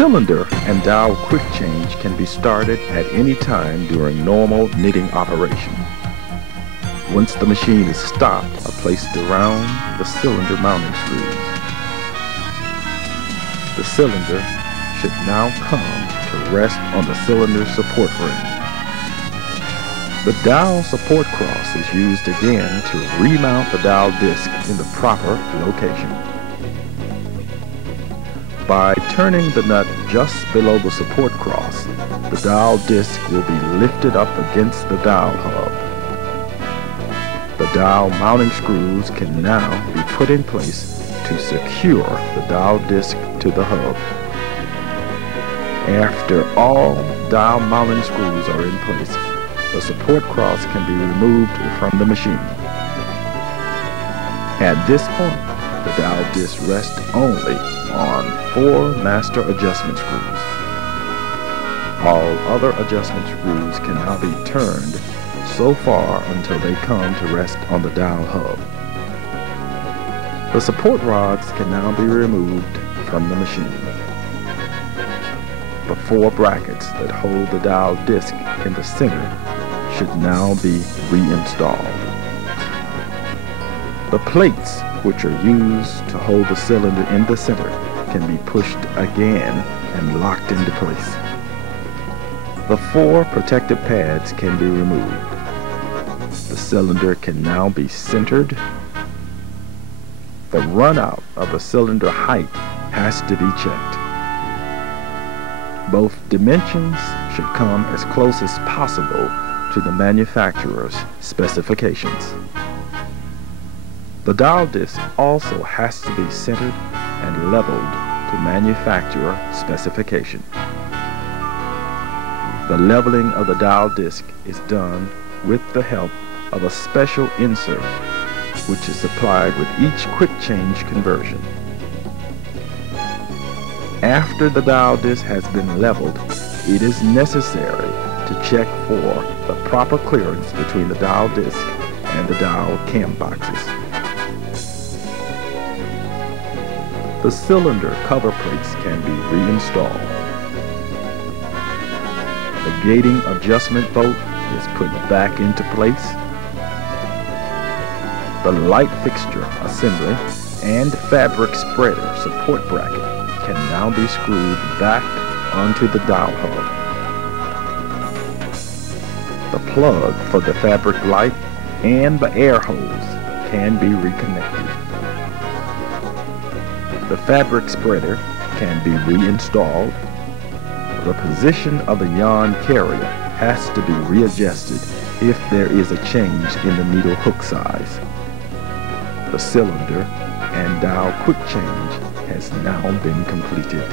cylinder and dowel quick change can be started at any time during normal knitting operation. Once the machine is stopped, are placed around the cylinder mounting screws. The cylinder should now come to rest on the cylinder support ring. The dowel support cross is used again to remount the dowel disc in the proper location. By turning the nut just below the support cross, the dowel disc will be lifted up against the dowel hub. The dowel mounting screws can now be put in place to secure the dowel disc to the hub. After all dowel mounting screws are in place, the support cross can be removed from the machine. At this point, the dowel disc rests only on 4 master adjustment screws. All other adjustment screws can now be turned so far until they come to rest on the dowel hub. The support rods can now be removed from the machine. The 4 brackets that hold the dowel disc in the center should now be reinstalled. The plates, which are used to hold the cylinder in the center, can be pushed again and locked into place. The 4 protective pads can be removed. The cylinder can now be centered. The runout of the cylinder height has to be checked. Both dimensions should come as close as possible to the manufacturer's specifications. The dowel disc also has to be centered and leveled to manufacturer specification. The leveling of the dowel disc is done with the help of a special insert which is supplied with each quick change conversion. After the dowel disc has been leveled, it is necessary to check for the proper clearance between the dowel disc and the dowel cam boxes. The cylinder cover plates can be reinstalled. The gating adjustment bolt is put back into place. The light fixture assembly and fabric spreader support bracket can now be screwed back onto the dowel hub. The plug for the fabric light and the air hose can be reconnected. The fabric spreader can be reinstalled. The position of the yarn carrier has to be readjusted if there is a change in the needle hook size. The cylinder and dowel quick change has now been completed.